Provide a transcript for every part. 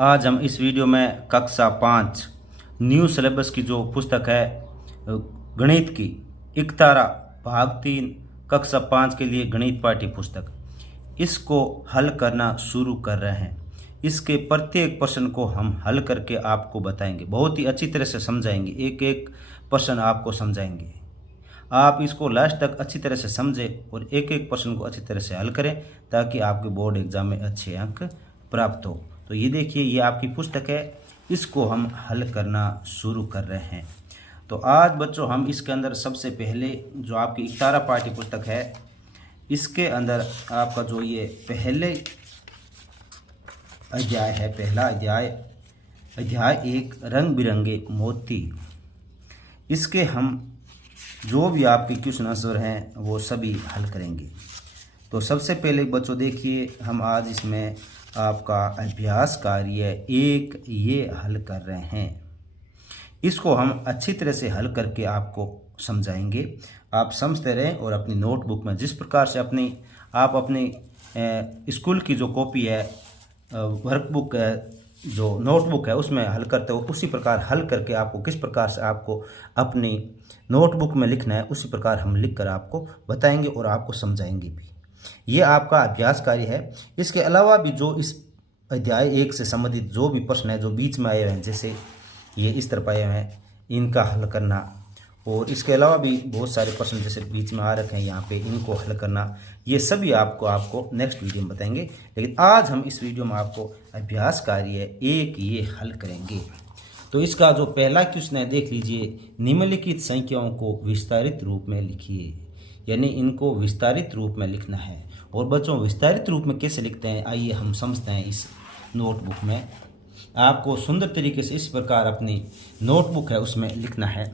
आज हम इस वीडियो में कक्षा 5 न्यू सिलेबस की जो पुस्तक है गणित की इकतारा भाग 3 कक्षा 5 के लिए गणित पाठ्य पुस्तक, इसको हल करना शुरू कर रहे हैं। इसके प्रत्येक प्रश्न को हम हल करके आपको बताएंगे, बहुत ही अच्छी तरह से समझाएंगे, एक एक प्रश्न आपको समझाएंगे। आप इसको लास्ट तक अच्छी तरह से समझें और एक एक प्रश्न को अच्छी तरह से हल करें ताकि आपके बोर्ड एग्जाम में अच्छे अंक प्राप्त हो। तो ये देखिए, ये आपकी पुस्तक है, इसको हम हल करना शुरू कर रहे हैं। तो आज बच्चों हम इसके अंदर सबसे पहले जो आपकी इकतारा पाठ्य पुस्तक है, इसके अंदर आपका जो ये पहले अध्याय है, पहला अध्याय 1 रंग बिरंगे मोती, इसके हम जो भी आपके क्वेश्चन आंसर हैं वो सभी हल करेंगे। तो सबसे पहले बच्चों देखिए, हम आज इसमें आपका अभ्यास कार्य 1 ये हल कर रहे हैं। इसको हम अच्छी तरह से हल करके आपको समझाएंगे। आप समझते रहें और अपनी नोटबुक में जिस प्रकार से आप अपनी स्कूल की जो कॉपी है, वर्कबुक है, जो नोटबुक है, उसमें हल करते हो, उसी प्रकार हल करके आपको किस प्रकार से आपको अपनी नोटबुक में लिखना है उसी प्रकार हम लिख कर आपको बताएंगे और आपको समझाएंगे भी। ये आपका अभ्यास कार्य है। इसके अलावा भी जो इस अध्याय 1 से संबंधित जो भी प्रश्न है जो बीच में आए हुए हैं, जैसे ये इस तरफ आए हुए हैं, इनका हल करना, और इसके अलावा भी बहुत सारे प्रश्न जैसे बीच में आ रखे हैं यहाँ पे, इनको हल करना, ये सभी आपको नेक्स्ट वीडियो में बताएंगे। लेकिन आज हम इस वीडियो में आपको अभ्यास कार्य 1 ये हल करेंगे। तो इसका जो पहला क्वेश्चन है देख लीजिए, निम्नलिखित संख्याओं को विस्तारित रूप में लिखिए, यानी इनको विस्तारित रूप में लिखना है। और बच्चों विस्तारित रूप में कैसे लिखते हैं, आइए हम समझते हैं। इस नोटबुक में आपको सुंदर तरीके से इस प्रकार अपनी नोटबुक है उसमें लिखना है।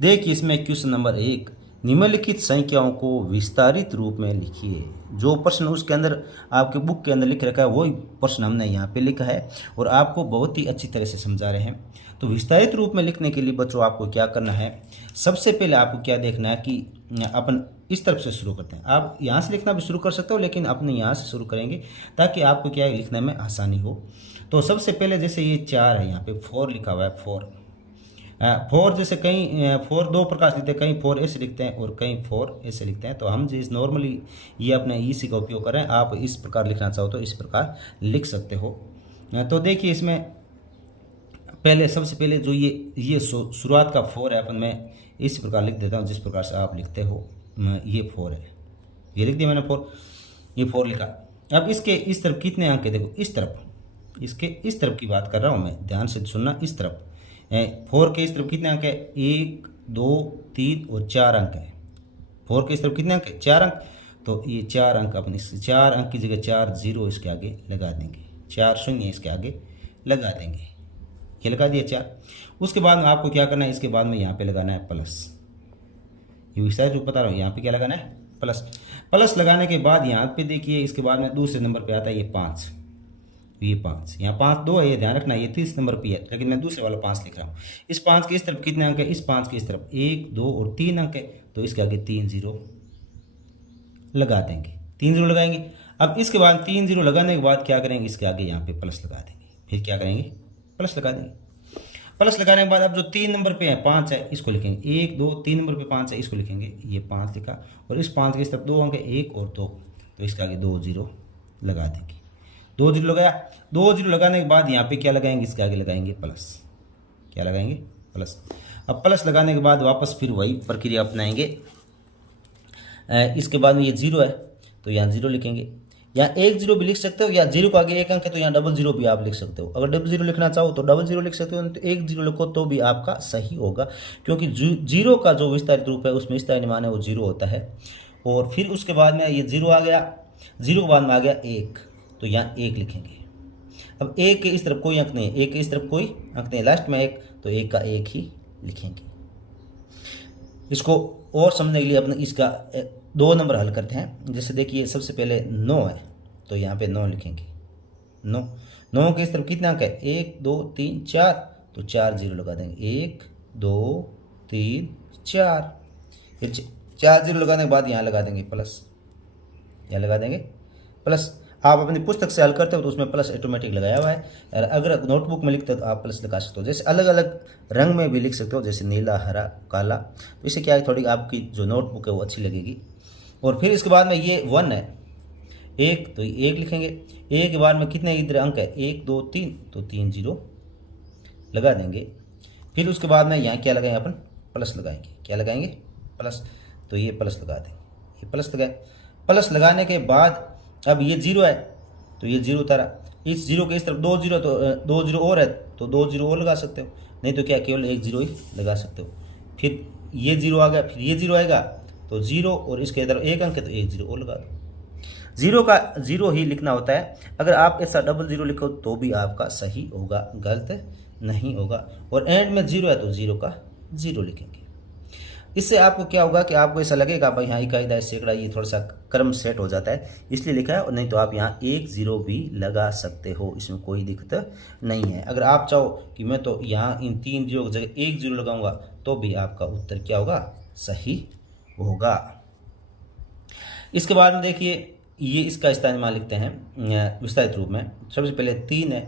देखिए इसमें क्वेश्चन नंबर 1, निम्नलिखित संख्याओं को विस्तारित रूप में लिखिए। जो प्रश्न उसके अंदर आपके बुक के अंदर लिख रखा है वही प्रश्न हमने यहाँ पे लिखा है और आपको बहुत ही अच्छी तरह से समझा रहे हैं। तो विस्तारित रूप में लिखने के लिए बच्चों आपको क्या करना है, सबसे पहले आपको क्या देखना है कि अपन इस तरफ से शुरू करते हैं। आप यहाँ से लिखना भी शुरू कर सकते हो, लेकिन अपने यहाँ से शुरू करेंगे ताकि आपको क्या है लिखने में आसानी हो। तो सबसे पहले जैसे ये 4 है, यहाँ पे 4 लिखा हुआ है, 4 जैसे कहीं 4 दो प्रकार से लिखते हैं, कहीं 4 ऐसे लिखते हैं और कहीं 4 ऐसे लिखते हैं। तो हम जिस नॉर्मली ये अपने इसी का उपयोग कर रहे हैं, आप इस प्रकार लिखना चाहो तो इस प्रकार लिख सकते हो। तो देखिए इसमें पहले सबसे पहले जो ये शुरुआत का 4 है, अपन मैं इस प्रकार लिख देता हूँ जिस प्रकार से आप लिखते हो। ये 4 है, ये लिख दिया मैंने 4, ये 4 लिखा। अब इसके इस तरफ कितने अंक है, देखो इस तरफ, इसके इस तरफ की बात कर रहा हूँ मैं, ध्यान से सुनना। इस तरफ 4 के इस तरफ कितने अंक है, 1 2 3 और 4 अंक है। 4 के इस तरफ कितने अंक है, 4 अंक। तो ये 4 अंक अपन इस 4 अंक की जगह 4 0 इसके आगे लगा देंगे, 4 शून्य इसके आगे लगा देंगे, ये लगा दिया 4। उसके बाद में आपको क्या करना है, इसके बाद में यहाँ पे लगाना है प्लस। ये विस्तार जो बता रहा हूँ, यहाँ पे क्या लगाना है, प्लस लगाने के बाद यहाँ पे देखिए इसके बाद में दूसरे नंबर पे आता है ये 5, ये 5, यहाँ 5 2 है, ये ध्यान रखना, ये 30 नंबर पे है, लेकिन मैं दूसरे वाला 5 लिख रहा हूँ। इस 5 के इस तरफ कितने अंक है, इस 5 के इस तरफ 1 2 और 3 अंक है, तो इसके आगे 3 0 लगा देंगे, 3 0 लगाएंगे। अब इसके बाद 3 0 लगाने के बाद क्या करेंगे, इसके आगे यहाँ पे प्लस लगा देंगे, फिर क्या करेंगे, प्लस लगा देंगे। प्लस लगाने के बाद अब जो 3 नंबर पे है 5 है, इसको लिखेंगे, 1 2 3 नंबर पे 5 है, इसको लिखेंगे, ये 5 लिखा। और इस 5 के इस तरफ 2 अंक है, 1 और 2, तो इसके आगे 2 0 लगा देंगे। 2 0 लगाया, 2 0 लगाने के बाद यहाँ पे क्या लगाएंगे, इसके आगे लगाएंगे प्लस, क्या लगाएंगे, प्लस। अब प्लस लगाने के बाद वापस फिर वही प्रक्रिया अपनाएंगे। इसके बाद में ये 0 है तो यहाँ 0 लिखेंगे, यहाँ 1 0 भी लिख सकते हो, या 0 को आगे 1 अंक है तो यहाँ 0 भी आप लिख सकते हो। अगर 0 लिखना चाहो तो 0 लिख सकते हो, तो 1 0 लिखो तो भी आपका सही होगा, क्योंकि 0 का जो विस्तारित रूप है उसमें स्थायी मान है वो 0 होता है। और फिर उसके बाद में ये 0 आ गया, 0 के बाद में आ गया 1, तो यहाँ 1 लिखेंगे। अब 1 के इस तरफ कोई अंक नहीं है, 1 के इस तरफ कोई अंक नहीं है, लास्ट में 1, तो 1 का 1 ही लिखेंगे। इसको और समझने के लिए अपने इसका 2 नंबर हल करते हैं। जैसे देखिए सबसे पहले 9 है, तो यहाँ पे 9 लिखेंगे, 9 के इस तरफ कितना अंक है, 1 2 3 4, तो 4 0 लगा देंगे, 1 2 3 4, फिर 4 0 लगाने के बाद यहाँ लगा देंगे प्लस, यहाँ लगा देंगे प्लस। आप अपनी पुस्तक से हल करते हो तो उसमें प्लस ऑटोमेटिक लगाया हुआ है, और अगर नोटबुक में लिखते हो तो आप प्लस लगा सकते हो। जैसे अलग अलग रंग में भी लिख सकते हो, जैसे नीला, हरा, काला। तो इससे क्या है, थोड़ी आपकी जो नोटबुक है वो अच्छी लगेगी। और फिर इसके बाद में ये 1 है, 1 तो 1 लिखेंगे। एक के बाद में कितने इधर अंक है, 1 2 3, तो 3 0 लगा देंगे। फिर उसके बाद में यहाँ क्या लगाएंगे, अपन प्लस लगाएंगे। क्या लगाएंगे, प्लस। तो ये प्लस लगा देंगे, ये प्लस लगाए। प्लस लगाने के बाद अब ये 0 है तो ये 0 उतारा। इस 0 के इस तरफ 2 0, तो 2 0 और है तो 2 0 और लगा सकते हो, नहीं तो क्या केवल 1 0 ही लगा सकते हो। फिर ये 0 आ गया, फिर ये 0 आएगा तो 0, और इसके इधर 1 अंक है तो 1 0 और लगा दो। 0 का 0 ही लिखना होता है। अगर आप ऐसा डबल 0 लिखो तो भी आपका सही होगा, गलत नहीं होगा। और एंड में 0 है तो 0 का 0 लिखेंगे। इससे आपको क्या होगा कि आपको ऐसा लगेगा भाई हाँ इकाई, दशक, सैकड़ा, ये थोड़ा सा क्रम सेट हो जाता है, इसलिए लिखा है। और नहीं तो आप यहाँ 1 0 भी लगा सकते हो, इसमें कोई दिक्कत नहीं है। अगर आप चाहो कि मैं तो यहाँ इन 3 0 की जगह 1 0 लगाऊंगा तो भी आपका उत्तर क्या होगा, सही होगा। इसके बाद में देखिए, ये इसका इस्तेमाल लिखते हैं विस्तारित रूप में। सबसे पहले 3 है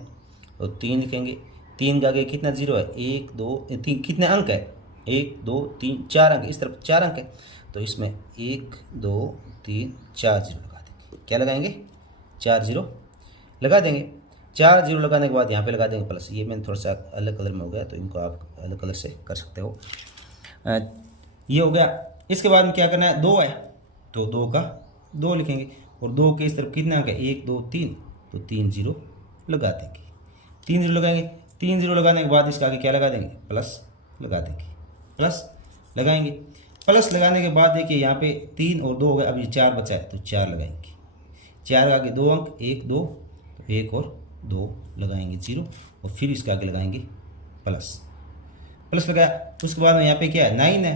तो 3 लिखेंगे। 3 के आगे कितना 0 है, 1 2 3, कितने अंक है, 1 2 3 4 अंक, इस तरफ 4 अंक है तो इसमें 1 2 3 4 0 लगा देंगे। क्या लगाएंगे, 4 0 लगा देंगे। 4 0 लगाने के बाद यहाँ पे लगा देंगे प्लस। ये मैंने थोड़ा सा अलग कलर में हो गया तो इनको आप अलग कलर से कर सकते हो। ये हो गया। इसके बाद में क्या करना है, 2 है तो 2 का 2 लिखेंगे। और 2 के इस तरफ कितना अंक है, 1 2 3, तो 3 0 लगा देंगे। 3 0 लगाएंगे। 3 0 लगाने के बाद इसका आगे क्या लगा देंगे, प्लस लगा देंगे। प्लस लगाएंगे। प्लस लगाने के बाद देखिए यहाँ पे 3 और 2 हो गए, अब ये 4 बचा है तो 4 लगाएंगे। 4 आगे 2 अंक, 1 2, तो 1 और 2 लगाएंगे 0, और फिर इसके आगे लगाएंगे प्लस। प्लस लगाया। उसके बाद में यहाँ पे क्या है, 9 है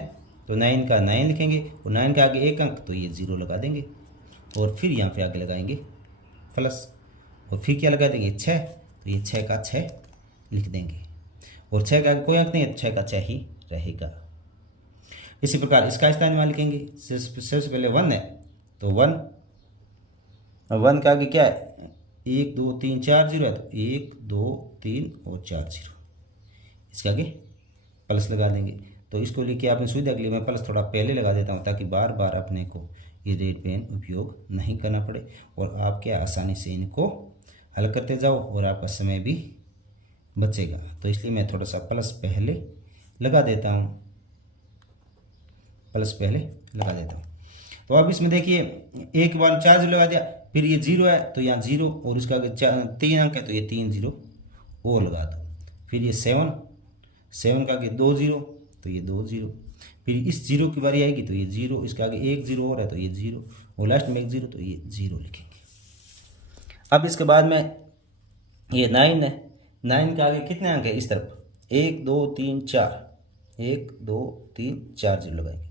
तो 9 का 9 लिखेंगे, और 9 के आगे 1 अंक तो ये 0 लगा देंगे, और फिर यहाँ पे आगे लगाएंगे प्लस। और फिर क्या लगा देंगे, 6, तो ये 6 का 6 लिख देंगे, और 6 का आगे कोई अंक नहीं है तो 6 का 6 ही रहेगा। इसी प्रकार इसका इस्तेमाल लिखेंगे। सबसे पहले 1 है तो 1 का आगे क्या है, 1 2 3 4 0 है तो 1 2 3 और 4 0, इसके आगे प्लस लगा देंगे। तो इसको लेके आपने सुविधा के लिए मैं प्लस थोड़ा पहले लगा देता हूँ, ताकि बार बार अपने को ये रेड पेन उपयोग नहीं करना पड़े, और आप क्या आसानी से इनको हल करते जाओ और आपका समय भी बचेगा। तो इसलिए मैं थोड़ा सा प्लस पहले लगा देता हूँ, प्लस पहले लगा देता हूँ। तो अब इसमें देखिए, एक बार 4 0 लगा दिया, फिर ये 0 है तो यहाँ 0, और उसका आगे 3 अंक है तो ये 3 0 और लगा दो। फिर ये 7 का आगे 2 0 तो ये 2 0, फिर इस 0 की बारी आएगी तो ये 0, इसके आगे 1 0 और है तो ये 0, और लास्ट में 1 0 तो ये 0 लिखेंगे। अब इसके बाद में ये 9 है। 9 का आगे कितने अंक है, इस तरफ 1 2 3 4, 1 2 3 4 0 लगाएंगे।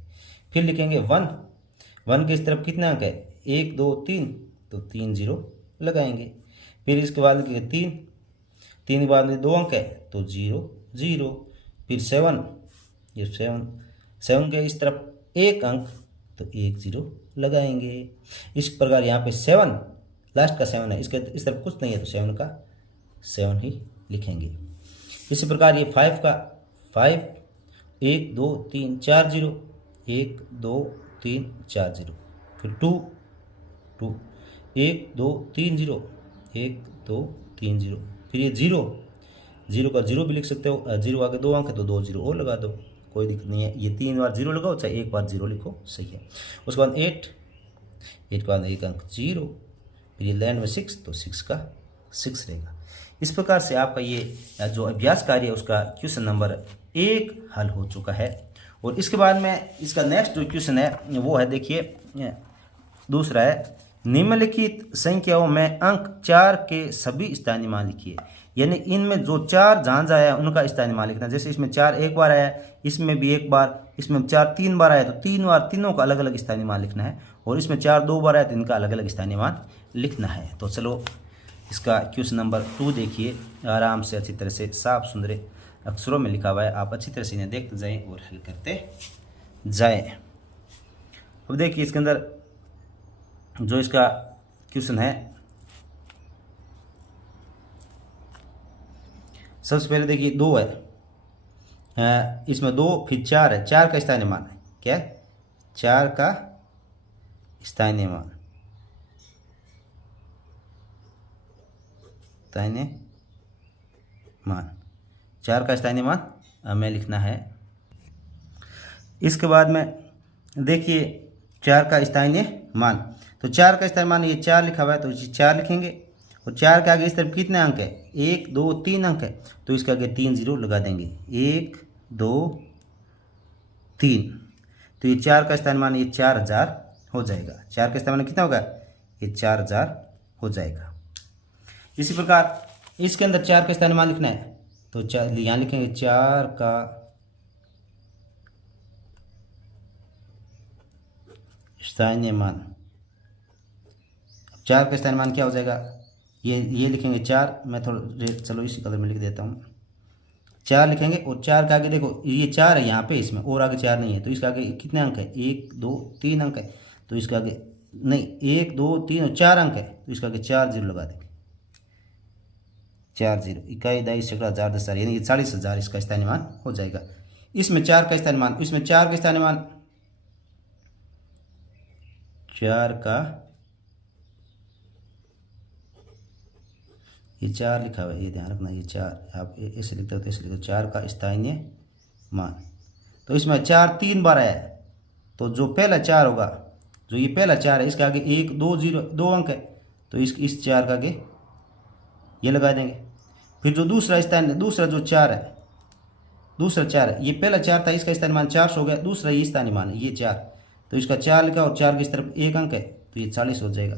फिर लिखेंगे 1 के इस तरफ कितने अंक है, 1 2 3, तो 3 0 लगाएंगे। फिर इसके बाद लिखेंगे 3 के बाद में 2 अंक है तो 0 0, फिर 7, ये 7 के इस तरफ 1 अंक तो 1 0 लगाएंगे। इस प्रकार यहाँ पे 7, लास्ट का 7 है, इसके इस तरफ कुछ नहीं है तो 7 का 7 ही लिखेंगे। इसी प्रकार ये 5 का 5, 1 2 3 4 0, 1 2 3 4 0, फिर 2 1 2 3 0, 1 2 3 0, फिर ये 0 का 0 भी लिख सकते हो। 0 आगे 2 अंक है तो 2 0 और लगा दो, कोई दिक्कत नहीं है। ये 3 बार 0 लगाओ चाहे 1 बार 0 लिखो, सही है। उसके बाद 8 के बाद 1 अंक 0, फिर ये लैंड में 6 तो 6 का 6 रहेगा। इस प्रकार से आपका ये जो अभ्यास कार्य है उसका क्वेश्चन नंबर 1 हल हो चुका है। और इसके बाद में इसका नेक्स्ट जो क्वेश्चन है वो है, देखिए दूसरा है, निम्नलिखित संख्याओं में अंक 4 के सभी स्थानीय मान लिखिए। यानी इनमें जो 4 जहाँ जहाँ आया उनका स्थानीय मान लिखना। जैसे इसमें 4 एक बार आया, इसमें भी एक बार, इसमें 4 3 बार आया तो 3 बार तीनों का अलग अलग स्थानीय मान लिखना है, और इसमें 4 2 बार आया तो इनका अलग अलग स्थानीय मान लिखना है। तो चलो इसका क्वेश्चन नंबर 2 देखिए, आराम से अच्छी तरह से साफ सुंदर अक्षरों में लिखा हुआ है, आप अच्छी तरह से इन्हें देखते जाएं और हल करते जाएं। अब देखिए इसके अंदर जो इसका क्वेश्चन है सबसे पहले देखिए 2 है, इसमें 2 फिर 4 है, 4 का स्थानीय मान है, क्या है 4 का स्थानीय मान, स्थानीय मान 4 का स्थानीय मान हमें लिखना है। इसके बाद में देखिए 4 का स्थानीय मान, तो 4 का स्थानीय मान ये 4 लिखा हुआ है तो 4 लिखेंगे, और 4 के आगे इस तरफ कितने अंक है 1 2 3 अंक है, तो इसके आगे 3 0 लगा देंगे, 1 2 3, तो ये 4 का स्थानीय मान ये 4000 हो जाएगा। 4 का स्थानीय मान कितना होगा, ये 4000 हो जाएगा। इसी प्रकार इसके अंदर 4 का स्थानीय मान लिखना है, तो यहाँ लिखेंगे 4 का स्थानीय मान। 4 का स्थानीय मान क्या हो जाएगा, ये लिखेंगे 4, मैं थोड़ा चलो इसी कलर में लिख देता हूँ, 4 लिखेंगे, और 4 के आगे देखो ये 4 है यहाँ पे इसमें, और आगे 4 नहीं है, तो इसके आगे कितने अंक है 1 2 3 अंक है, तो इसके आगे नहीं 1 2 3 और 4 अंक है, तो इसके आगे 4 0 लगा देंगे, 4 0, इकाई दाई सैकड़ा हजार 10,000 यानी 40,000 इसका स्थानीय मान हो जाएगा। इसमें 4 का स्थानीय मान, इसमें 4 का स्थानीय मान 4 का ये 4 लिखा हुआ है, ये ध्यान रखना, ये 4 आप ऐसे लिखते हो तो ऐसे लिखो, 4 का स्थानीय मान। तो इसमें 4 3 बार है, तो जो पहला 4 होगा, जो ये पहला 4 है इसके आगे 1 2 0 2 अंक है, तो इस 4 का आगे ये लगा देंगे। फिर जो दूसरा जो 4 है, दूसरा 4 है, ये पहला 4 था इसका स्थानीय मान 400 हो गया, दूसरा ये स्थानीय मान है ये 4, तो इसका 4 लिखा और 4 की इस तरफ 1 अंक है, तो ये 40 हो जाएगा।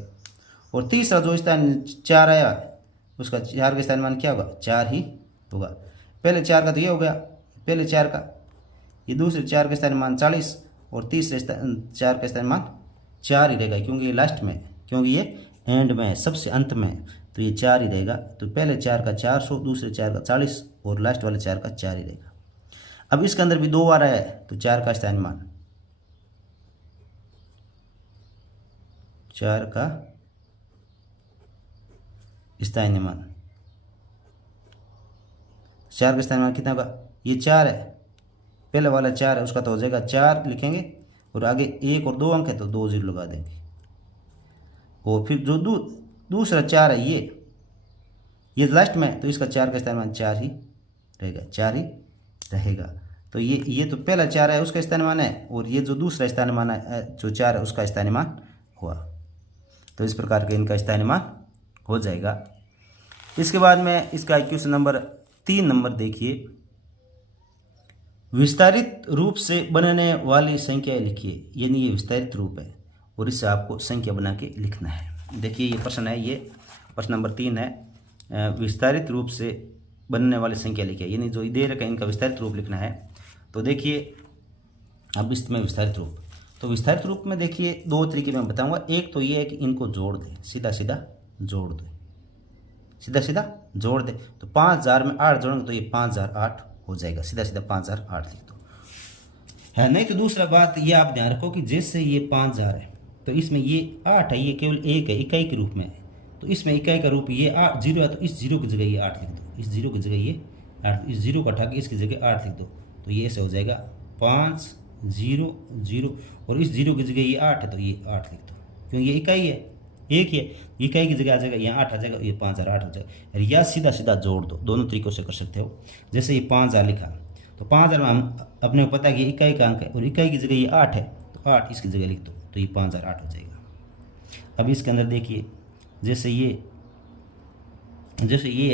और तीसरा जो स्थानीय 4 आया उसका 4 का स्थानीय मान क्या होगा 4 ही होगा। पहले 4 का तो ये हो गया, पहले 4 का, ये दूसरे 4 का स्थानीय मान 40, और तीसरे 4 का स्थानीय मान 4 ही रहेगा, क्योंकि ये लास्ट में, क्योंकि ये एंड में है, सबसे अंत में है, तो ये 4 ही रहेगा। तो पहले 4 का 400, दूसरे 4 का 40, और लास्ट वाले 4 का 4 ही रहेगा। अब इसके अंदर भी 2 आ रहा है, तो 4 का स्थानीय मान, 4 का स्थानीय मान, 4 का स्थानीय मान कितना होगा, ये 4 है, पहले वाला 4 है उसका तो हो जाएगा 4 लिखेंगे, और आगे 1 और 2 अंक है तो 2 0 लगा देंगे। और फिर जो दूसरा 4 है ये लास्ट में, तो इसका 4 का स्थानीय मान 4 ही रहेगा, 4 ही रहेगा। तो ये तो पहला 4 है उसका स्थानीय मान है, और ये जो दूसरा स्थानीय मान है जो 4 है उसका स्थानीय मान हुआ। तो इस प्रकार के इनका स्थानीय मान हो जाएगा। इसके बाद में इसका क्वेश्चन नंबर 3 नंबर देखिए, विस्तारित रूप से बनने वाली संख्या लिखिए, यानी ये विस्तारित रूप है और इससे आपको संख्या बना के लिखना है। देखिए ये प्रश्न है, ये प्रश्न नंबर 3 है, विस्तारित रूप से बनने वाली संख्या लिखिए, यानी जो दे रखा है इनका विस्तारित रूप लिखना है। तो देखिए अब इसमें विस्तारित रूप, तो विस्तारित रूप में देखिए 2 तरीके मैं बताऊंगा। एक तो ये है कि इनको जोड़ दे, सीधा सीधा जोड़ दे, सीधा सीधा जोड़ दे। तो 5000 में 8 जोड़ेंगे तो ये 5008 हो जाएगा, सीधा सीधा 5008 लिख दो है। नहीं तो दूसरा बात ये आप ध्यान रखो कि जैसे ये 5000 है तो इसमें ये 8 है, ये केवल 1 है, इकाई के रूप में है, तो इसमें इकाई का रूप ये 0 है, तो इस 0 की जगह ये 8 लिख दो, इस 0 की जगह ये 8, इस 0 को हटा के इसकी जगह 8 लिख दो, तो ये ऐसे हो जाएगा 5 0 0, और इस 0 की जगह ये 8 है तो ये 8 लिख दो, क्योंकि ये इकाई है, एक ही है, इकाई की जगह आ जाएगा, यहाँ 8 आ जाएगा, ये 5008 हो जाएगा। या सीधा सीधा जोड़ दो, दोनों तरीकों से कर सकते हो। जैसे ये 5000 लिखा, तो 5000 में हम अपने को पता है कि इकाई का अंक है, और इकाई की जगह ये 8 है, तो 8 इसकी जगह लिख दो, तो ये 5008 हो जाएगा। अब इसके अंदर देखिए जैसे ये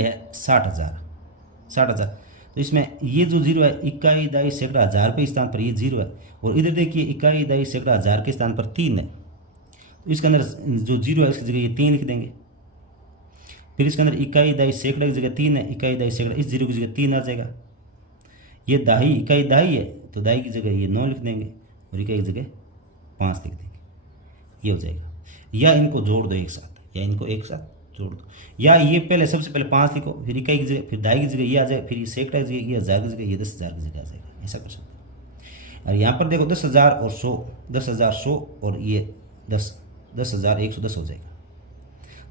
है 60,000, तो इसमें ये जो 0 है, इकाई दाई सैकड़ा हजार के स्थान पर ये 0 है, और इधर देखिए इकाई दाई सैकड़ा हजार के स्थान पर 3 है, तो इसके अंदर जो 0 है इसकी जगह ये 3 लिख देंगे। फिर इसके अंदर इकाई दाई सैकड़ा की जगह 3 है, इकाई दाई सैकड़ा, इस 0 की जगह 3 आ जाएगा। ये दाही, इकाई दाही है, तो दाही की जगह ये 9 लिख देंगे, और इकाई की जगह 5 लिख देंगे, ये हो जाएगा। या इनको जोड़ दो एक साथ, या इनको एक साथ जोड़ दो, या ये पहले सबसे पहले 5 लिखो, फिर इकाई की जगह, फिर दाई की जगह ये आ जाएगा, फिर ये सैकड़ा की जगह, ये 1000 की जगह, ये 10,000 की जगह आ जाएगा, ऐसा कर सकते हैं। और यहाँ पर देखो 10,000 और 100, 10,000 100, और ये 10,110 हो जाएगा।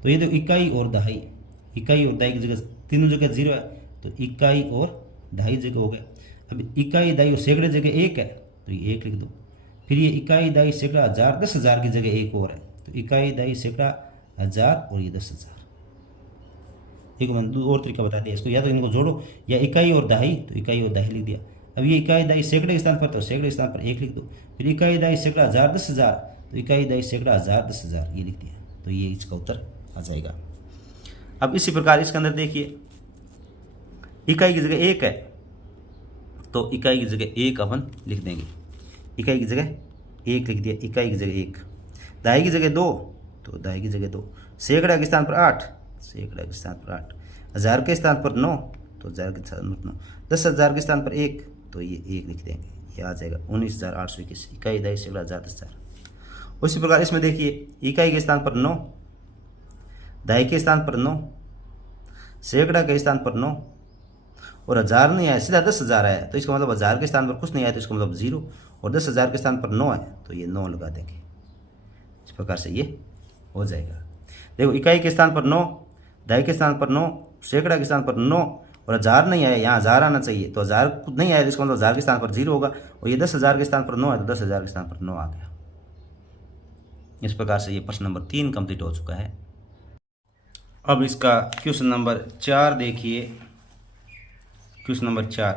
तो ये देखो इकाई और दहाई, इकाई और दहाई की जगह तीनों जगह 0 है, तो इकाई और दहाई जगह हो गया। अब इकाई दहाई और सैकड़े जगह एक है तो ये एक लिख दो। फिर ये इकाई दहाई सैकड़ा हज़ार 10,000 की जगह एक और है तो इकाई दहाई सैकड़ा हज़ार और ये 10,000। एक मैंने और तरीका बता दिया इसको, या तो इनको जोड़ो या इकाई और दहाई तो इकाई और दहाई लिख दिया। अब ये इकाई दहाई सैकड़े के स्थान पर तो सैकड़े के स्थान पर एक लिख दो। फिर इकाई दहाई सैकड़ा हज़ार 10,000 तो इकाई दहाई सैकड़ा हज़ार 10,000 ये लिख दिया। तो ये इसका उत्तर आ जाएगा। अब इसी प्रकार इसके अंदर देखिए इकाई की जगह एक है तो इकाई की जगह एक अपन लिख देंगे। इकाई की जगह एक लिख दिया, इकाई की जगह एक। दहाई की जगह दो तो दहाई की जगह दो। सैकड़ा के स्थान पर 8 सैकड़ा के स्थान पर 8। हज़ार के स्थान पर 9 तो हज़ार के स्थान पर 9। 10,000 के स्थान पर एक तो ये एक लिख देंगे, ये आ जाएगा 19,821। इकाई दहाई सैकड़ा हज़ार 10,000। उसी प्रकार इसमें देखिए इकाई के स्थान पर 9, दहाई के स्थान पर 9, सैकड़ा के स्थान पर 9 और हज़ार नहीं आया, सीधा 10,000 आया तो इसका मतलब हज़ार के स्थान पर कुछ नहीं आया तो इसका मतलब 0 और 10,000 के स्थान पर 9 है तो ये 9 लगा देंगे। इस प्रकार से ये हो जाएगा। देखो इकाई के स्थान पर 9, दहाई के स्थान पर 9, सैकड़ा के स्थान पर 9 और हज़ार नहीं आया, यहाँ हज़ार आना चाहिए तो हज़ार नहीं आया तो इसका मतलब हज़ार के स्थान पर 0 होगा और ये 10,000 के स्थान पर 9 है तो 10,000 के स्थान पर 9 आ गया। इस प्रकार से ये प्रश्न नंबर 3 कंप्लीट हो चुका है। अब इसका क्वेश्चन नंबर 4 देखिए। क्वेश्चन नंबर 4,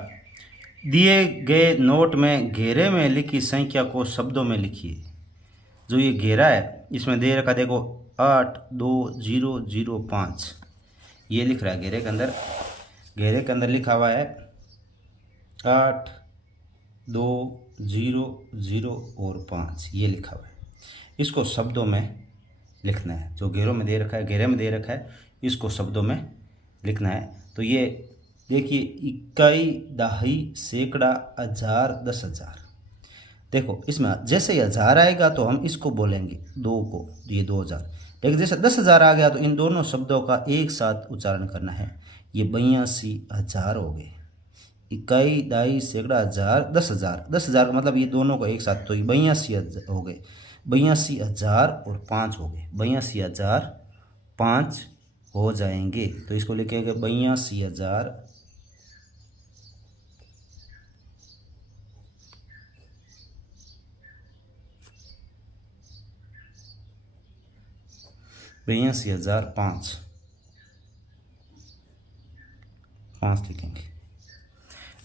दिए गए नोट में घेरे में लिखी संख्या को शब्दों में लिखिए। जो ये घेरा है इसमें दे रखा देखो 82005 ये लिख रहा है घेरे के अंदर। घेरे के अंदर लिखा हुआ है 82005 ये लिखा हुआ है। इसको शब्दों में लिखना है। जो घेरों में दे रखा है, घेरे में दे रखा है, इसको शब्दों में लिखना है। तो ये देखिए इकाई दहाई सैकड़ा हज़ार 10,000। देखो इसमें जैसे ही 1000 आएगा तो हम इसको बोलेंगे 2 को, ये 2000। लेकिन जैसे 10,000 आ गया तो इन दोनों शब्दों का एक साथ उच्चारण करना है। ये 82,000 हो गए। इकाई दहाई सैकड़ा हज़ार 10,000, 10,000 का मतलब ये दोनों को एक साथ तो ये 82,000 हो गए। 82,000 और 5 हो गए, 82,005 हो जाएंगे। तो इसको लिखेंगे 82,000 82,005 लिखेंगे।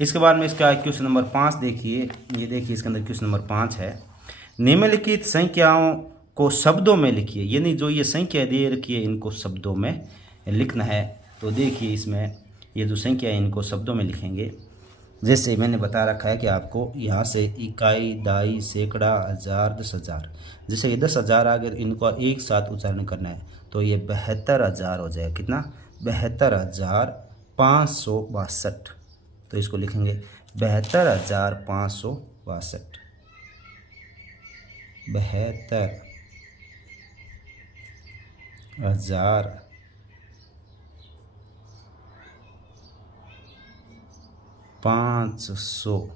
इसके बाद में इसका क्वेश्चन नंबर 5 देखिए। ये देखिए इसके अंदर क्वेश्चन नंबर 5 है, निम्नलिखित संख्याओं को शब्दों में लिखिए। यानी जो ये संख्या दे रखी है इनको शब्दों में लिखना है। तो देखिए इसमें ये जो संख्या है इनको शब्दों में लिखेंगे। जैसे मैंने बता रखा है कि आपको यहाँ से इकाई दहाई सैकड़ा हज़ार 10,000, जैसे ये 10,000 आ गए इनको एक साथ उच्चारण करना है तो ये 72,000 हो जाएगा। कितना? 72,562। तो इसको लिखेंगे 72,562। 72,562।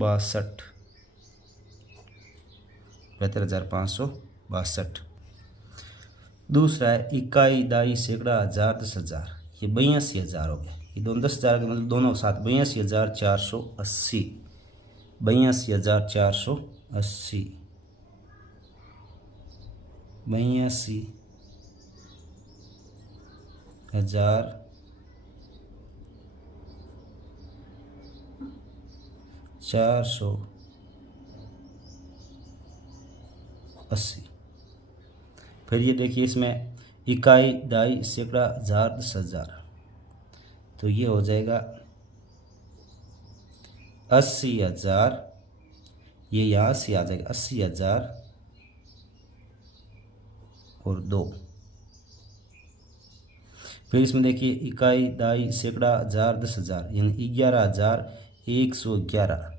बासठ 72,562। दूसरा है इकाई दहाई सैकड़ा हज़ार 10,000, ये 82,000 हो गए। ये दोनों 10,000 के मतलब दोनों के साथ 82,480। 82,480। 82,480। फिर ये देखिए इसमें इकाई दहाई सैकड़ा हज़ार 10,000 तो ये हो जाएगा 80,000। ये यहाँ से आ जाएगा 80,000 और 2। फिर इसमें देखिए इकाई दहाई सैकड़ा हज़ार 10,000 यानी 11,111।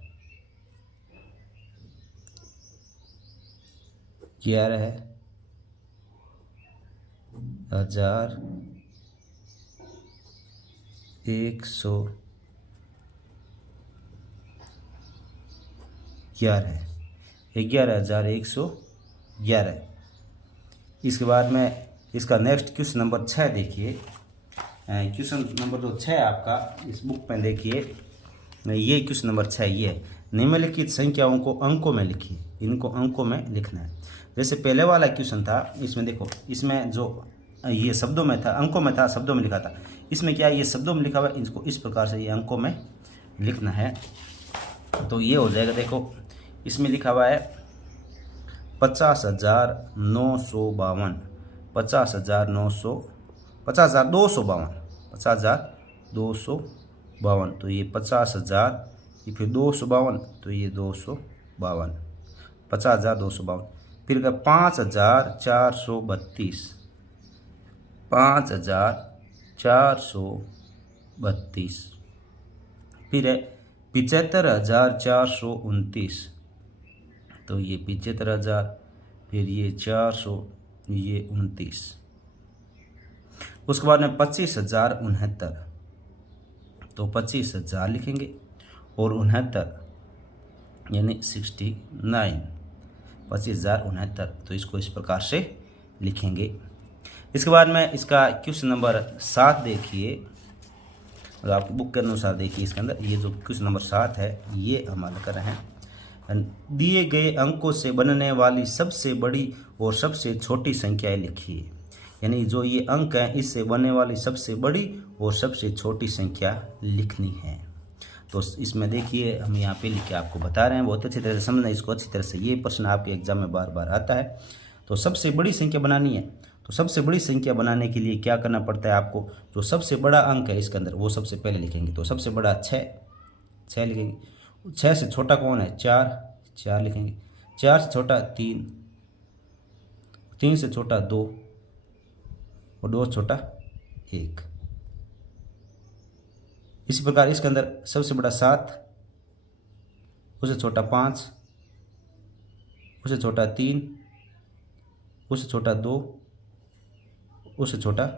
11,111 है। 11,111। इसके बाद में इसका नेक्स्ट क्वेश्चन नंबर 6 देखिए। क्वेश्चन नंबर जो 6 आपका इस बुक में देखिए, ये क्वेश्चन नंबर 6 ये है, निम्नलिखित संख्याओं को अंकों में लिखिए। इनको अंकों में लिखना है। जैसे पहले वाला क्वेश्चन था, इसमें देखो, इसमें जो ये शब्दों में था, अंकों में था, शब्दों में लिखा था। इसमें क्या है, ये शब्दों में लिखा हुआ है, इसको इस प्रकार से ये अंकों में लिखना है। तो ये हो जाएगा, देखो इसमें लिखा हुआ है 50,952, 50,252, तो ये 50,000, ये फिर 252, तो ये 252, 50,252। फिर क्या 5,432, 5,432। फिर है 75,429, तो ये 75,000, फिर ये 400, ये 29। उसके बाद में 25,069, तो 25,000 लिखेंगे और 69 यानी 69, 25,069, तो इसको इस प्रकार से लिखेंगे। इसके बाद में इसका क्वेश्चन नंबर 7 देखिए, और आप बुक के अनुसार देखिए, इसके अंदर ये जो क्वेश्चन नंबर 7 है ये हम हल कर रहे हैं। दिए गए अंकों से बनने वाली सबसे बड़ी और सबसे छोटी संख्याएं लिखिए। यानी जो ये अंक हैं इससे बनने वाली सबसे बड़ी और सबसे छोटी संख्या लिखनी है। तो इसमें देखिए हम यहाँ पे लिख के आपको बता रहे हैं, बहुत अच्छी तरह से समझना इसको अच्छी तरह से। ये प्रश्न आपके एग्जाम में बार बार आता है। तो सबसे बड़ी संख्या बनानी है, तो सबसे बड़ी संख्या बनाने के लिए क्या करना पड़ता है आपको, जो सबसे बड़ा अंक है इसके अंदर वो सबसे पहले लिखेंगे। तो सबसे बड़ा 6 लिखेंगे। 6 से छोटा कौन है, 4 लिखेंगे। 4 से छोटा 3, 3 से छोटा 2 और 2 से छोटा 1। इसी प्रकार इसके अंदर सबसे बड़ा 7, उससे छोटा 5, उससे छोटा 3, उससे छोटा 2, उससे छोटा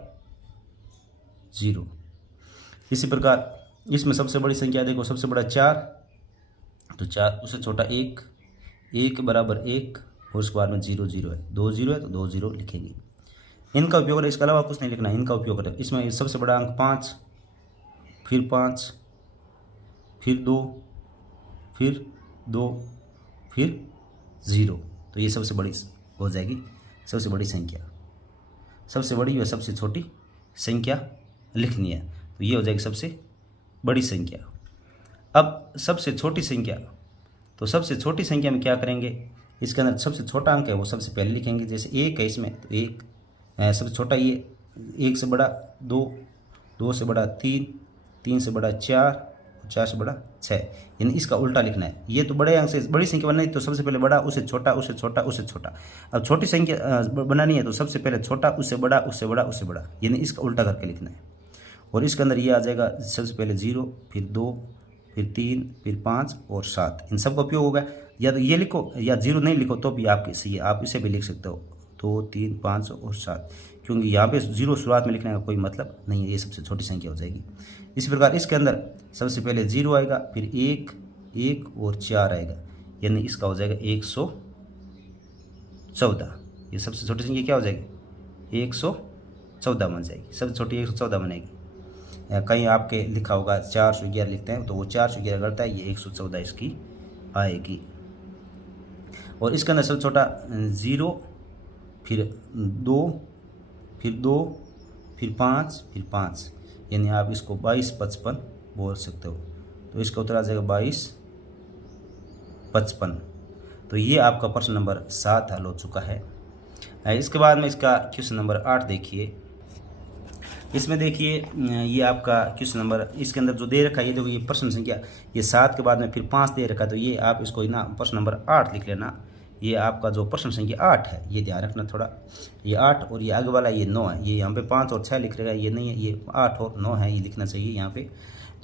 0। इसी प्रकार इसमें सबसे बड़ी संख्या देखो, सबसे बड़ा 4, तो 4 उससे छोटा 1, 1 बराबर 1 और उसके बाद में 0 0 है, 2 0 है तो 2 0 लिखेंगे। इनका उपयोग करें, इसके अलावा कुछ नहीं लिखना, इनका उपयोग करें। इसमें सबसे बड़ा अंक 5, फिर 5, फिर 2, फिर 2, फिर 0, तो ये सबसे बड़ी हो जाएगी सबसे बड़ी संख्या। सबसे बड़ी व सबसे छोटी संख्या लिखनी है, तो ये हो जाएगी सबसे बड़ी संख्या। अब सबसे छोटी संख्या, तो सबसे छोटी संख्या में क्या करेंगे, इसके अंदर सबसे छोटा अंक है वो सबसे पहले लिखेंगे। जैसे 1 है इसमें, तो 1 सबसे छोटा, ये 1 से बड़ा 2, 2 से बड़ा 3, 3 से बड़ा 4, 4 से बड़ा 6, यानी इसका उल्टा लिखना है। ये तो बड़े अंक से बड़ी संख्या बनानी है, तो सबसे पहले बड़ा, उससे छोटा, उससे छोटा, उससे छोटा। अब छोटी संख्या बनानी है, तो सबसे पहले छोटा, उससे बड़ा, उससे बड़ा, उससे बड़ा, यानी इसका उल्टा करके लिखना है। और इसके अंदर ये आ जाएगा सबसे पहले 0, फिर 2, फिर 3, फिर 5 और 7। इन सब का उपयोग होगा। या तो ये लिखो या 0 नहीं लिखो तो भी आपके सही है, आप इसे भी लिख सकते हो 2, 3, 5 और 7, क्योंकि यहाँ पे 0 शुरुआत में लिखने का कोई मतलब नहीं है, ये सबसे छोटी संख्या हो जाएगी। इसी प्रकार इसके अंदर सबसे पहले 0 आएगा, फिर 1, 1 और 4 आएगा, यानी इसका हो जाएगा 114। ये सबसे छोटी संख्या क्या हो जाएगी, 114 बन जाएगी, सबसे छोटी 114 बनेगी। कहीं आपके लिखा होगा 411 लिखते हैं, तो वो 411 गलत है, ये 114 इसकी आएगी। और इसके अंदर सबसे छोटा 0, फिर 2, फिर 2, फिर 5, फिर 5, यानी आप इसको 2255 बोल सकते हो। तो इसका उत्तर आ जाएगा 2255। तो ये आपका प्रश्न नंबर 7 हल हो चुका है। इसके बाद में इसका क्वेश्चन नंबर 8 देखिए। इसमें देखिए ये आपका क्वेश्चन नंबर, इसके अंदर जो दे रखा है ये देखो, ये प्रश्न संख्या, ये 7 के बाद में फिर 5 दे रखा है, तो ये आप इसको ना प्रश्न नंबर 8 लिख लेना। ये आपका जो प्रश्न संख्या 8 है, ये ध्यान रखना थोड़ा, ये 8 और ये आगे वाला ये 9 है, ये यहाँ पे 5 और 6 लिख रहेगा, ये नहीं है, ये 8 और 9 है, ये लिखना चाहिए यहाँ पे।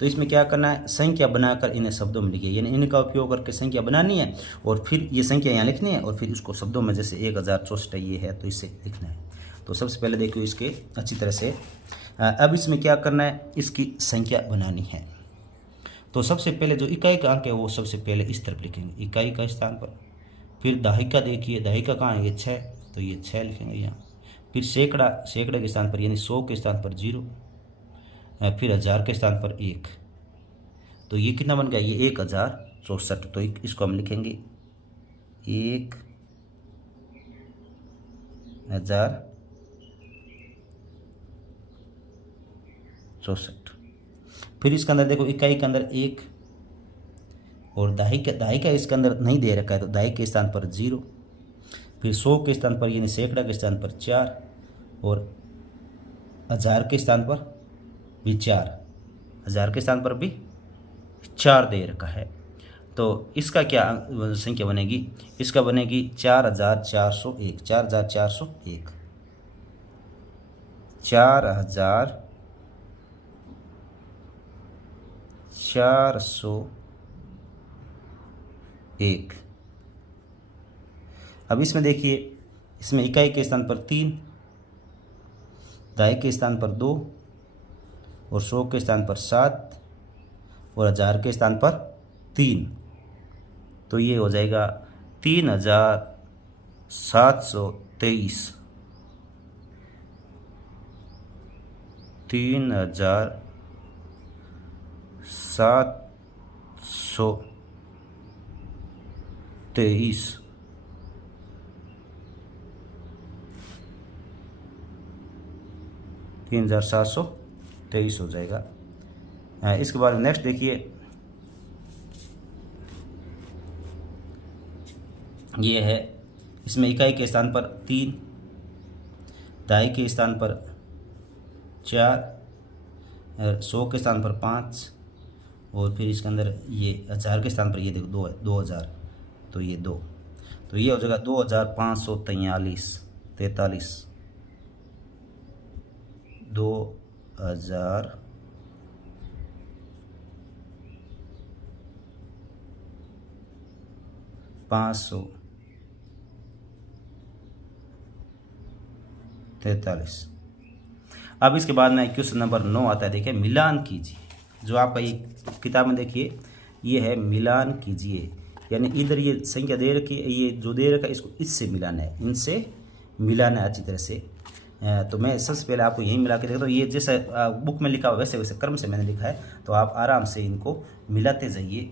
तो इसमें क्या करना है, संख्या बनाकर इन्हें शब्दों में लिखिए, यानी इनका उपयोग करके संख्या बनानी है और फिर ये संख्या यहाँ लिखनी है और फिर उसको शब्दों में, जैसे 1064 ये है तो इससे लिखना है। तो सबसे पहले देखिए इसके अच्छी तरह से। अब इसमें क्या करना है, इसकी संख्या बनानी है। तो सबसे पहले जो इकाई का अंक है वो सबसे पहले इस तरफ लिखेंगे, इकाई का स्थान पर। फिर दहाई का देखिए, दहाई का कहाँ है, ये 6, तो ये 6 लिखेंगे यहाँ। फिर सैकड़ा, सैकड़े के स्थान पर यानी 100 के स्थान पर 0, फिर 1000 के स्थान पर 1, तो ये कितना बन गया, ये 1064। तो इसको हम लिखेंगे 1064। फिर इसके अंदर देखो इकाई के अंदर 1 और दहाई का इसके अंदर नहीं दे रखा है, तो दहाई के स्थान पर 0, फिर 100 के स्थान पर यानी सैकड़ा के स्थान पर 4 और 1000 के स्थान पर भी 4, 1000 के स्थान पर भी 4 दे रखा है। तो इसका क्या संख्या बनेगी, इसका बनेगी 4401, 4401, 4401। अब इसमें देखिए, इसमें इकाई के स्थान पर 3, दहाई के स्थान पर 2 और 100 के स्थान पर 7 और 1000 के स्थान पर 3, तो ये हो जाएगा 3723, 3723, 3723 हो जाएगा। इसके बाद नेक्स्ट देखिए, ये है, इसमें इकाई के स्थान पर 3, दहाई के स्थान पर 4, 100 के स्थान पर 5 और फिर इसके अंदर ये 1000 के स्थान पर ये देखो 2000, तो ये 2, तो ये हो जाएगा 2543, 2543। अब इसके बाद में क्वेश्चन नंबर 9 आता है। देखिए, मिलान कीजिए। जो आपका ये किताब में देखिए, ये है मिलान कीजिए, यानी इधर ये संख्या दे रखी है, ये जो दे रखा है इसको इससे मिलाना है, इनसे मिलाना है अच्छी तरह से। तो मैं सबसे पहले आपको यही मिला के देखता हूँ। ये जैसा बुक में लिखा हुआ वैसे वैसे क्रम से मैंने लिखा है, तो आप आराम से इनको मिलाते जाइए।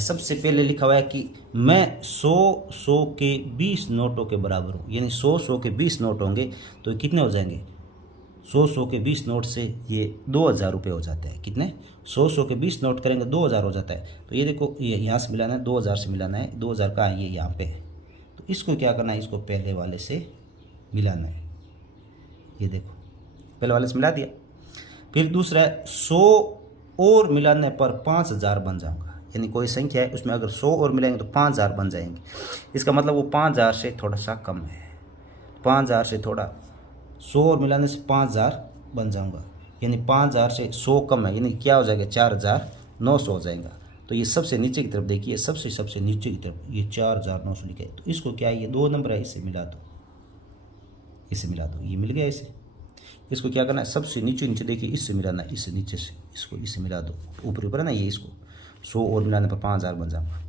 सबसे पहले लिखा हुआ है कि मैं 100 के 20 नोटों के बराबर हूँ, यानी 100 के 20 नोट होंगे तो कितने हो जाएंगे, 100 के 20 नोट से ये 2000 रुपये हो जाते हैं। कितने, 100 के 20 नोट करेंगे 2000 हो जाता है। तो ये देखो, ये यहाँ से मिलाना है, 2000 से मिलाना है, 2000 का ये यहाँ पे है, तो इसको क्या करना है, इसको पहले वाले से मिलाना है। ये देखो, पहले वाले से मिला दिया। फिर दूसरा है 100 और मिलाने पर 5000 बन जाऊंगा, यानी कोई संख्या है उसमें अगर 100 और मिलाएंगे तो 5000 बन जाएंगे। इसका मतलब वो 5000 से थोड़ा सा कम है, 5000 से थोड़ा 100 और मिलाने से 5000 बन जाऊंगा, यानी 5000 से 100 कम है, यानी क्या हो जाएगा, 4900 हो जाएगा। तो ये सबसे नीचे की तरफ देखिए, सबसे नीचे की तरफ ये 4900 लिखा है। तो इसको क्या है, ये 2 नंबर है, इससे मिला दो, इससे मिला दो, ये मिल गया इसे। इसको क्या करना है, सबसे नीचे देखिए, इससे मिलाना है, इससे नीचे से इसको इससे मिला दो, ऊपर है ना, ये इसको 100 और मिलाने पर 5000 बन जाऊंगा।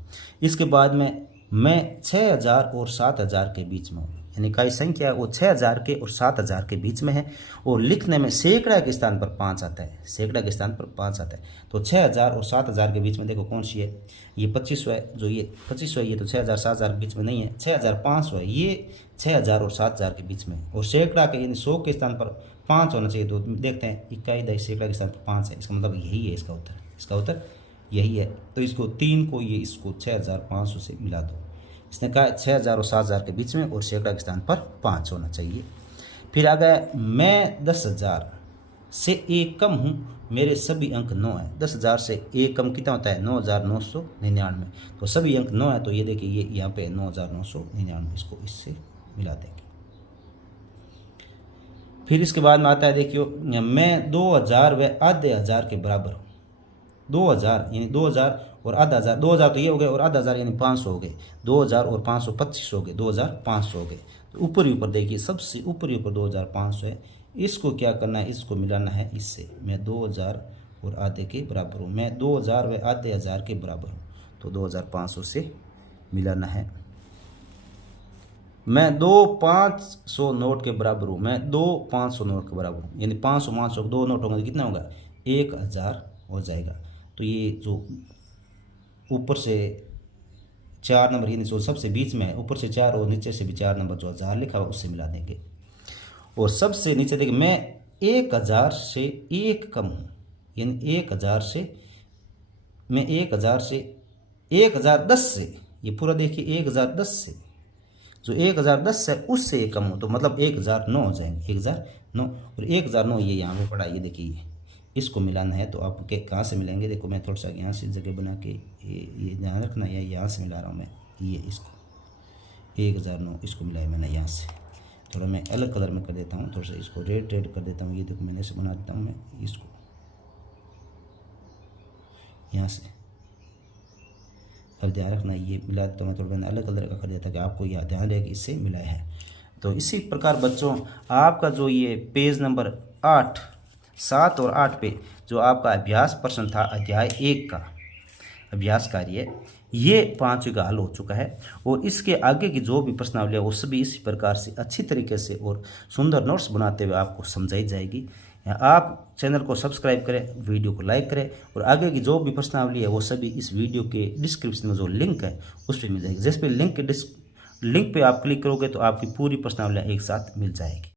इसके बाद में मैं 6000 और 7000 के बीच में हूँ, यानी इकाई संख्या है वो 6000 के और 7000 के बीच में है, और लिखने में सैकड़ा के स्थान पर 5 आता है, सैकड़ा के स्थान पर 5 आता है। तो 6000 और 7000 के बीच में देखो कौन सी है, ये 2500 है, जो ये 2500 है, ये तो 6000 7000 के बीच में नहीं है, 6500 है, ये 6000 और 7000 के बीच में, और सैकड़ा के यानी 100 के स्थान पर 5 होना चाहिए। तो देखते हैं, इकाई दहाई सैकड़ा के स्थान पर 5 है, इसका मतलब यही है इसका उत्तर यही है। तो इसको 3 को ये इसको 6500 से मिला दो। इसने कहा 6000 और 7000 के बीच में और सैकड़ा के स्थान पर 5 होना चाहिए। फिर आ गया, मैं 10000 से 1 कम हूँ, मेरे सभी अंक 9 है। 10000 से 1 कम कितना होता है, 9999। तो सभी अंक 9 है, तो ये देखिए, ये यहाँ पे 9999, इसको इससे मिला देंगे। फिर इसके बाद में आता है, देखियो, मैं 2000 व आधे हजार के बराबर हूँ। 2000 यानी 2000 और आधा हज़ार, 2000 तो ये हो गए और आधा हज़ार यानी 500 हो गए, 2000 और 500 2500 हो गए, 2500 हो गए। तो ऊपर ही ऊपर देखिए, सबसे ऊपर ही ऊपर 2500 है। इसको क्या करना है, इसको मिलाना है इससे। मैं 2000 और आधे के बराबर हूँ, मैं 2000 व आधे हज़ार के बराबर हूँ, तो 2500 से मिलाना है। मैं 2 500 नोट के बराबर हूँ, मैं 2 500 नोट के बराबर हूँ, यानी 500 500 दो नोट होंगे तो कितना होगा 1000 हो जाएगा। तो ये जो ऊपर से 4 नंबर यानी जो सबसे बीच में है, ऊपर से 4 और नीचे से भी 4 नंबर जो 1000 लिखा हुआ उससे मिला देंगे। और सबसे नीचे देखिए मैं 1000 से 1 कम हूँ, यानी 1000 से मैं 1000 से 1010 से, ये पूरा देखिए 1010 से, जो 1010 है उससे ये कम हो तो मतलब 1009 हो जाएंगे, 1009 और 1009 ये यहाँ पे पड़ा, ये देखिए इसको मिलाना है। तो आप कहाँ से मिलेंगे, देखो मैं थोड़ा सा यहाँ से जगह बना के ये ध्यान रखना है, यहाँ से मिला रहा हूँ मैं, ये इसको 1009 इसको मिलाया मैंने यहाँ से। थोड़ा मैं अलग कलर में कर देता हूँ, थोड़ा सा इसको रेड रेड कर देता हूँ, ये देखो मैंने ऐसे बना देता हूँ मैं इसको यहाँ से। अब ध्यान रखना ये मिला देता हूँ मैं, थोड़ा मैंने अलग कलर का कर देता कि आपको यह ध्यान रहे कि इससे मिलाया है। तो इसी प्रकार बच्चों आपका जो ये पेज नंबर 8 7 और 8 पे जो आपका अभ्यास प्रश्न था अध्याय 1 का अभ्यास कार्य, ये 5वीं का हल हो चुका है। और इसके आगे की जो भी प्रश्नावली है वो सभी इसी प्रकार से अच्छी तरीके से और सुंदर नोट्स बनाते हुए आपको समझाई जाएगी। आप चैनल को सब्सक्राइब करें, वीडियो को लाइक करें और आगे की जो भी प्रश्नावली है वो सभी इस वीडियो के डिस्क्रिप्शन में जो लिंक है उस पर मिल जाएगी। जिस पे लिंक पे आप क्लिक करोगे तो आपकी पूरी प्रश्नावलियाँ एक साथ मिल जाएगी।